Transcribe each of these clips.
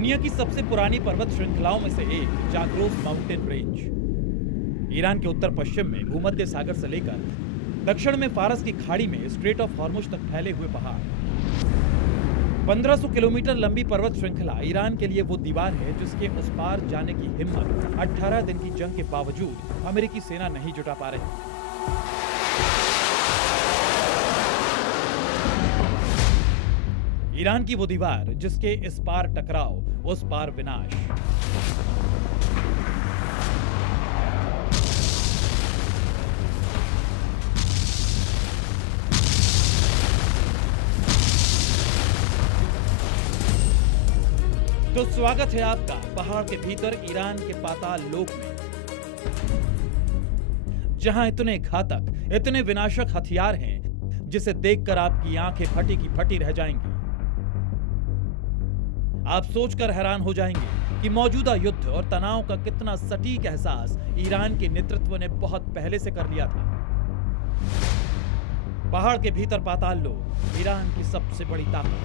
दुनिया की सबसे पुरानी पर्वत श्रृंखलाओं में से एक जाग्रोस माउंटेन रेंज ईरान के उत्तर पश्चिम में भूमध्य सागर से लेकर दक्षिण में फारस की खाड़ी में स्ट्रेट ऑफ हॉर्मुज तक फैले हुए पहाड़। 1500 किलोमीटर लंबी पर्वत श्रृंखला ईरान के लिए वो दीवार है जिसके उस पार जाने की हिम्मत 18 दिन की जंग के बावजूद अमेरिकी सेना नहीं जुटा पा रही। ईरान की वो दीवार जिसके इस पार टकराव उस पार विनाश। तो स्वागत है आपका पहाड़ के भीतर ईरान के पाताल लोक में, जहां इतने घातक, इतने विनाशक हथियार हैं जिसे देखकर आपकी आंखें फटी की फटी रह जाएंगी। आप सोचकर हैरान हो जाएंगे कि मौजूदा युद्ध और तनाव का कितना सटीक एहसास ईरान के नेतृत्व ने बहुत पहले से कर लिया था। पहाड़ के भीतर पाताल लोक ईरान की सबसे बड़ी ताकत।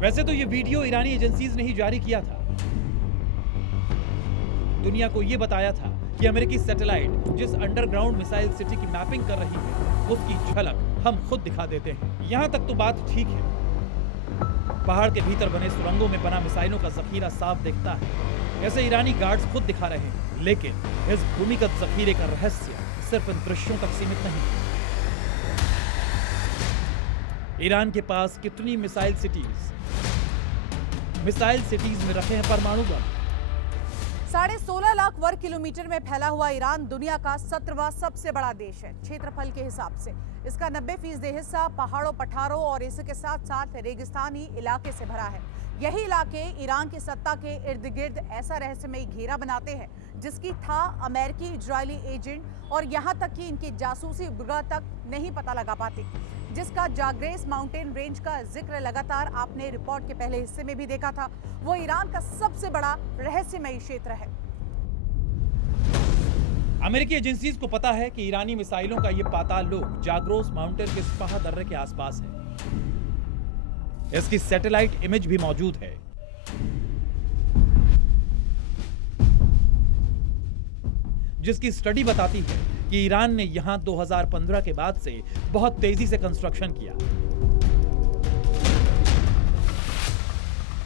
वैसे तो यह वीडियो ईरानी एजेंसीज ने ही जारी किया था। दुनिया को यह बताया था कि अमेरिकी सैटेलाइट जिस अंडरग्राउंड मिसाइल सिटी की मैपिंग कर रही है उसकी झलक हम खुद दिखा देते हैं। यहां तक तो बात ठीक है। पहाड़ के भीतर बने सुरंगों में बना मिसाइलों का जखीरा साफ दिखता है, ऐसे ईरानी गार्ड्स खुद दिखा रहे हैं। लेकिन इस भूमिगत जखीरे का रहस्य सिर्फ इन दृश्यों तक सीमित नहीं। ईरान के पास कितनी मिसाइल सिटीज में रखे हैं परमाणु बम। 16.5 लाख वर्ग किलोमीटर में फैला हुआ ईरान दुनिया का 17वां सबसे बड़ा देश है क्षेत्रफल के हिसाब से। इसका 90% हिस्सा पहाड़ों, पठारों और इसके साथ साथ रेगिस्तानी इलाके से भरा है। यही इलाके ईरान की सत्ता के इर्द गिर्द ऐसा रहस्यमयी घेरा बनाते हैं जिसकी था अमेरिकी, इजरायली एजेंट और यहाँ तक कि इनकी जासूसी उपग्रह तक नहीं पता लगा पाते, जिसका जाग्रेस माउंटेन रेंज का जिक्र लगातार आपने रिपोर्ट के पहले हिस्से में भी देखा था। वो ईरान का सबसे बड़ा रहस्यमयी क्षेत्र है। अमेरिकी एजेंसीज को पता है कि ईरानी मिसाइलों का यह पाताल लोक जाग्रोस माउंटेन के स्पाह दर्रे के आसपास है। इसकी सैटेलाइट इमेज भी मौजूद है। जिसकी स्टडी बताती है कि ईरान ने यहां 2015 के बाद से बहुत तेजी से कंस्ट्रक्शन किया।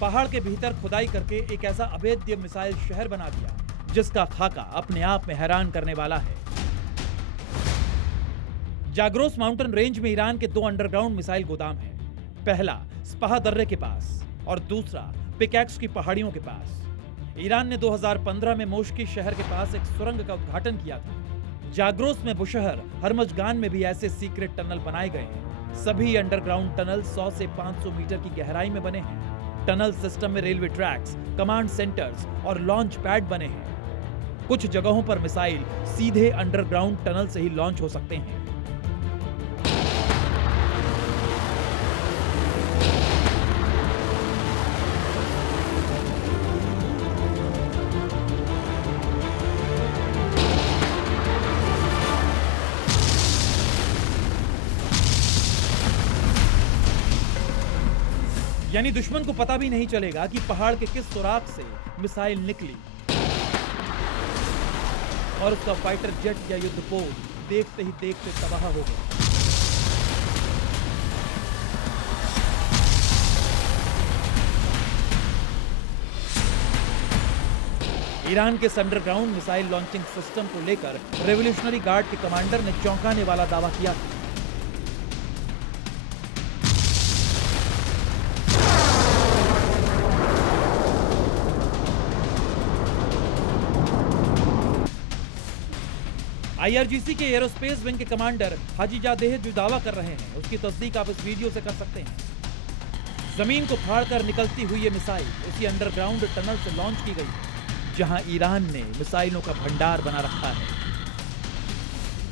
पहाड़ के भीतर खुदाई करके एक ऐसा अभेद्य मिसाइल शहर बना दिया जिसका खाका अपने आप में हैरान करने वाला है। जाग्रोस माउंटेन रेंज में ईरान के 2 अंडरग्राउंड मिसाइल गोदाम हैं। पहला स्पाह दर्रे के पास और दूसरा पिकैक्स की पहाड़ियों के पास। ईरान ने 2015 में मोशकी शहर के पास एक सुरंग का उद्घाटन किया था। जाग्रोस में बुशहर, हरमजगान में भी ऐसे सीक्रेट टनल बनाए गए हैं। सभी अंडरग्राउंड टनल 100 से 500 मीटर की गहराई में बने हैं। टनल सिस्टम में रेलवे ट्रैक्स, कमांड सेंटर्स और लॉन्च पैड बने हैं। कुछ जगहों पर मिसाइल सीधे अंडरग्राउंड टनल से ही लॉन्च हो सकते हैं। यानी दुश्मन को पता भी नहीं चलेगा कि पहाड़ के किस सुराख से मिसाइल निकली और उसका फाइटर जेट या युद्धपोत देखते ही देखते तबाह हो गया। ईरान के अंडरग्राउंड मिसाइल लॉन्चिंग सिस्टम को लेकर रेवोल्यूशनरी गार्ड के कमांडर ने चौंकाने वाला दावा किया था। आईआरजीसी के एरोस्पेस विंग के कमांडर हाजीजादेह जो दावा कर रहे हैं उसकी तस्दीक आप इस वीडियो से कर सकते हैं। जमीन को फाड़कर निकलती हुई ये मिसाइल उसी अंडरग्राउंड टनल से लॉन्च की गई जहां ईरान ने मिसाइलों का भंडार बना रखा है।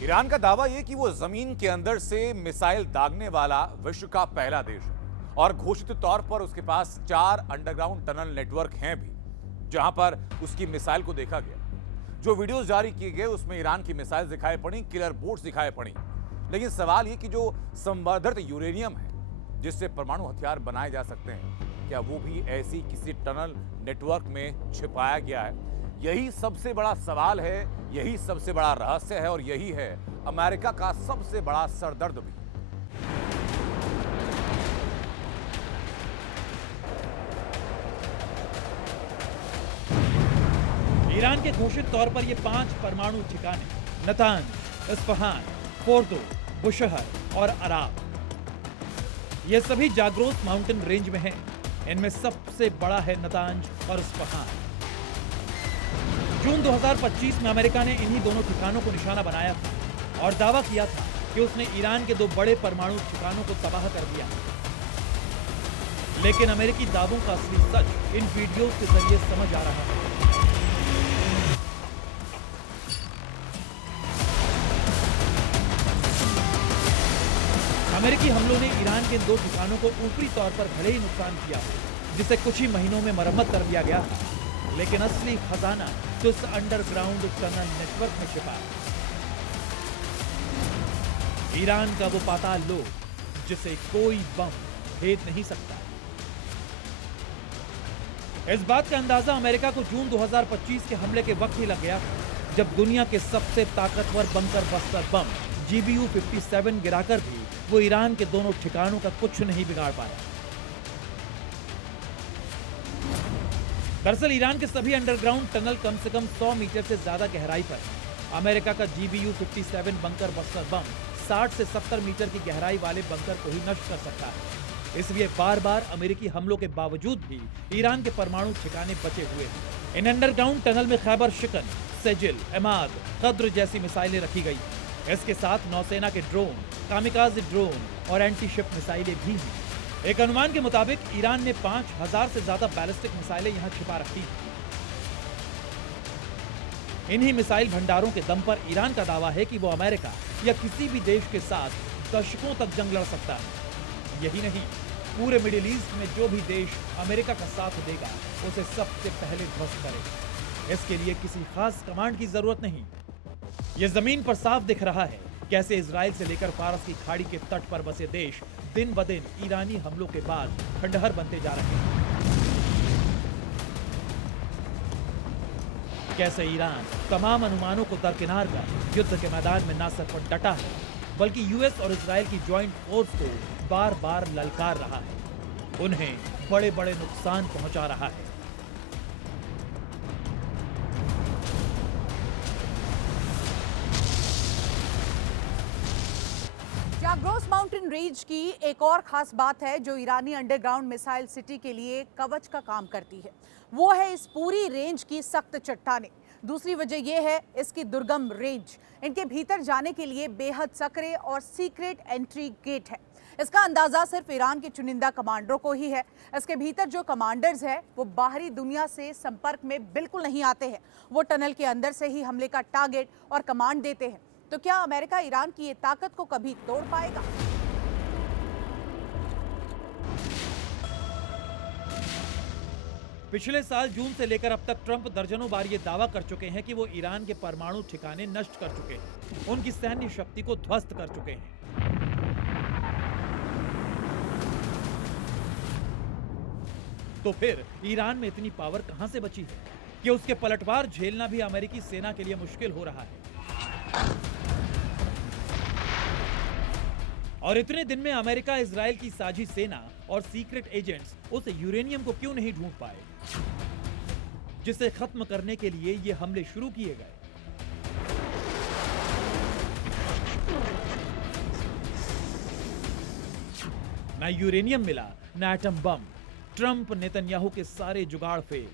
ईरान का दावा यह कि वो जमीन के अंदर से मिसाइल दागने वाला विश्व का पहला देश है और घोषित तौर पर उसके पास 4 अंडरग्राउंड टनल नेटवर्क हैं भी जहां पर उसकी मिसाइल को देखा गया। जो वीडियोस जारी किए गए उसमें ईरान की मिसाइल दिखाई पड़ी, किलर बोट्स दिखाई पड़ी। लेकिन सवाल ये कि जो संवर्धित यूरेनियम है जिससे परमाणु हथियार बनाए जा सकते हैं क्या वो भी ऐसी किसी टनल नेटवर्क में छिपाया गया है? यही सबसे बड़ा सवाल है, यही सबसे बड़ा रहस्य है और यही है अमेरिका का सबसे बड़ा सरदर्द भी। ईरान के घोषित तौर पर ये 5 परमाणु ठिकाने नतांज, इस्फहान, फोर्दो, बुशहर और अराब, ये सभी जाग्रोस माउंटेन रेंज में हैं। इनमें सबसे बड़ा है नतांज और इस्फहान। जून 2025 में अमेरिका ने इन्हीं दोनों ठिकानों को निशाना बनाया था और दावा किया था कि उसने ईरान के 2 बड़े परमाणु ठिकानों को तबाह कर दिया। लेकिन अमेरिकी दावों का असली सच इन वीडियोस के जरिए समझ आ रहा है। अमेरिकी हमलों ने ईरान के इन 2 ठिकानों को ऊपरी तौर पर भले ही नुकसान किया, जिसे कुछ ही महीनों में मरम्मत कर दिया गया था, लेकिन असली खजाना तो इस अंडरग्राउंड टनल नेटवर्क में छिपा है। ईरान का वो पाताल लोक जिसे कोई बम भेद नहीं सकता। इस बात का अंदाजा अमेरिका को जून 2025 के हमले के वक्त ही लग गया, जब दुनिया के सबसे ताकतवर बंकर बस्टर बम GBU-57 गिराकर भी वो ईरान के दोनों ठिकानों का कुछ नहीं बिगाड़ पाया। दरअसल ईरान के सभी अंडरग्राउंड टनल कम से कम 100 मीटर से ज्यादा गहराई पर है। अमेरिका का GBU-57 बंकर बस्टर बम 60 से 70 मीटर की गहराई वाले बंकर को ही नष्ट कर सकता है। इसलिए बार बार अमेरिकी हमलों के बावजूद भी ईरान के परमाणु ठिकाने बचे हुए हैं। इन अंडरग्राउंड टनल में खैबर शिकन, सेजिल, एमाद, कद्र जैसी मिसाइलें रखी गई। इसके साथ नौसेना के ड्रोन, कामिकाज़े ड्रोन और एंटी शिप मिसाइलें भी हैं। एक अनुमान के मुताबिक ईरान ने 5000 से ज्यादा बैलिस्टिक मिसाइलें यहां छिपा रखी हैं। इन्हीं मिसाइल भंडारों के दम पर ईरान का दावा है कि वो अमेरिका या किसी भी देश के साथ दशकों तक जंग लड़ सकता है। यही नहीं, पूरे मिडिल ईस्ट में जो भी देश अमेरिका का साथ देगा उसे सबसे पहले ध्वस्त करेगा। इसके लिए किसी खास कमांड की जरूरत नहीं। ये जमीन पर साफ दिख रहा है कैसे इजराइल से लेकर फारस की खाड़ी के तट पर बसे देश दिन ब दिन ईरानी हमलों के बाद खंडहर बनते जा रहे हैं। कैसे ईरान तमाम अनुमानों को दरकिनार कर युद्ध के मैदान में न सिर्फ डटा है, बल्कि यूएस और इजराइल की ज्वाइंट फोर्स को बार बार ललकार रहा है, उन्हें बड़े बड़े नुकसान पहुंचा रहा है। जाग्रोस माउंटेन रेंज की एक और खास बात है जो ईरानी अंडरग्राउंड मिसाइल सिटी के लिए कवच का काम करती है, वो है इस पूरी रेंज की सख्त चट्टानें। दूसरी वजह यह है इसकी दुर्गम रेंज। इनके भीतर जाने के लिए बेहद सकरे और सीक्रेट एंट्री गेट है। इसका अंदाजा सिर्फ ईरान के चुनिंदा कमांडरों को ही है। इसके भीतर जो कमांडर्स हैं वो बाहरी दुनिया से संपर्क में बिल्कुल नहीं आते हैं। वो टनल के अंदर से ही हमले का टारगेट और कमांड देते हैं। तो क्या अमेरिका ईरान की ये ताकत को कभी तोड़ पाएगा? पिछले साल जून से लेकर अब तक ट्रंप दर्जनों बार ये दावा कर चुके हैं कि वो ईरान के परमाणु ठिकाने नष्ट कर चुके हैं, उनकी सैन्य शक्ति को ध्वस्त कर चुके हैं। तो फिर ईरान में इतनी पावर कहां से बची है कि उसके पलटवार झेलना भी अमेरिकी सेना के लिए मुश्किल हो रहा है। और इतने दिन में अमेरिका इजराइल की साझी सेना और सीक्रेट एजेंट्स उस यूरेनियम को क्यों नहीं ढूंढ पाए जिसे खत्म करने के लिए ये हमले शुरू किए गए। ना यूरेनियम मिला, ना एटम बम। ट्रंप नेतन्याहू के सारे जुगाड़ फेल।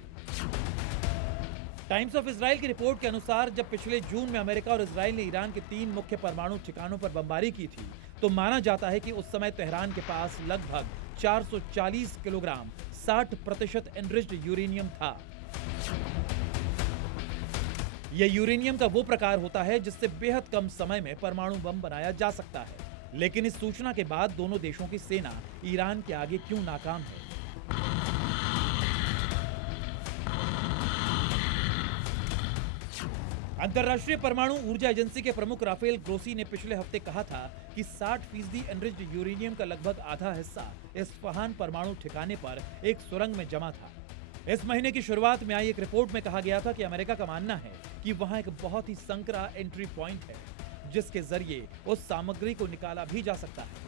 टाइम्स ऑफ इजराइल की रिपोर्ट के अनुसार जब पिछले जून में अमेरिका और इजराइल ने ईरान के 3 मुख्य परमाणु ठिकानों पर बमबारी की थी, तो माना जाता है कि उस समय तेहरान के पास लगभग 440 किलोग्राम 60% एनरिच्ड यूरेनियम था। यह यूरेनियम का वो प्रकार होता है जिससे बेहद कम समय में परमाणु बम बनाया जा सकता है। लेकिन इस सूचना के बाद दोनों देशों की सेना ईरान के आगे क्यों नाकाम है? अंतर्राष्ट्रीय परमाणु ऊर्जा एजेंसी के प्रमुख राफेल ग्रोसी ने पिछले हफ्ते कहा था कि 60% एनरिच्ड यूरेनियम का लगभग आधा हिस्सा इस्फहान परमाणु ठिकाने पर एक सुरंग में जमा था। इस महीने की शुरुआत में आई एक रिपोर्ट में कहा गया था कि अमेरिका का मानना है कि वहां एक बहुत ही संकरा एंट्री पॉइंट है, जिसके जरिए उस सामग्री को निकाला भी जा सकता है।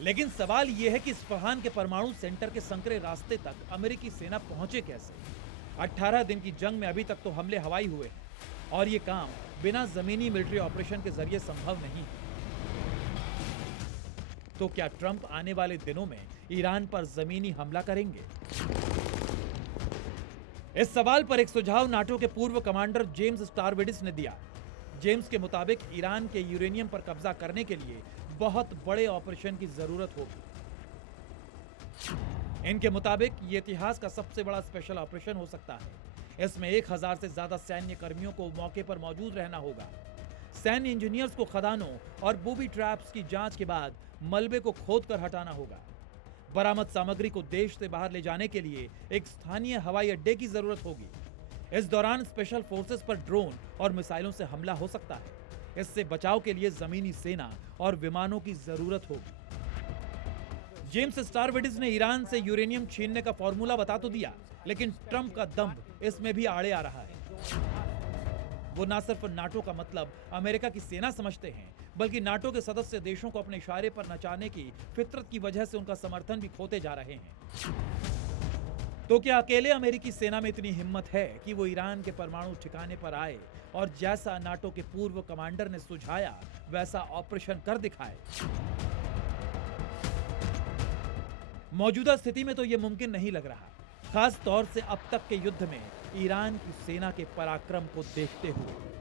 लेकिन सवाल यह है कि इस्फहान के परमाणु सेंटर के संकरे रास्ते तक अमेरिकी सेना पहुंचे कैसे? 18 दिन की जंग में अभी तक तो हमले हवाई हुए हैं और ये काम बिना जमीनी मिलिट्री ऑपरेशन के जरिए संभव नहीं है। तो क्या ट्रंप आने वाले दिनों में ईरान पर जमीनी हमला करेंगे? इस सवाल पर एक सुझाव नाटो के पूर्व कमांडर जेम्स स्टारवेडिस ने दिया। जेम्स के मुताबिक ईरान के यूरेनियम पर कब्जा करने के लिए बहुत बड़े ऑपरेशन की जरूरत होगी। इनके मुताबिक ये इतिहास का सबसे बड़ा स्पेशल ऑपरेशन हो सकता है। इसमें 1000 से ज्यादा सैन्य कर्मियों को मौके पर मौजूद रहना होगा। सैन्य इंजीनियर्स को खदानों और बूबी ट्रैप्स की जांच के बाद मलबे को खोदकर हटाना होगा। बरामद सामग्री को देश से बाहर ले जाने के लिए एक स्थानीय हवाई अड्डे की जरूरत होगी। इस दौरान स्पेशल फोर्सेस पर ड्रोन और मिसाइलों से हमला हो सकता है। इससे बचाव के लिए जमीनी सेना और विमानों की जरूरत होगी। जेम्स स्टारवेडिस ने ईरान से यूरेनियम छीनने का फॉर्मूला बता तो दिया, लेकिन ट्रंप का दम्भ इसमें भी आड़े आ रहा है। वो न सिर्फ नाटो का मतलब अमेरिका की सेना समझते हैं, बल्कि नाटो के सदस्य देशों को अपने इशारे पर नचाने की फितरत की वजह से उनका समर्थन भी खोते जा रहे हैं। तो क्या अकेले अमेरिकी सेना में इतनी हिम्मत है कि वो ईरान के परमाणु ठिकाने पर आए और जैसा नाटो के पूर्व कमांडर ने सुझाया वैसा ऑपरेशन कर दिखाए? मौजूदा स्थिति में तो यह मुमकिन नहीं लग रहा, खास तौर से अब तक के युद्ध में ईरान की सेना के पराक्रम को देखते हुए।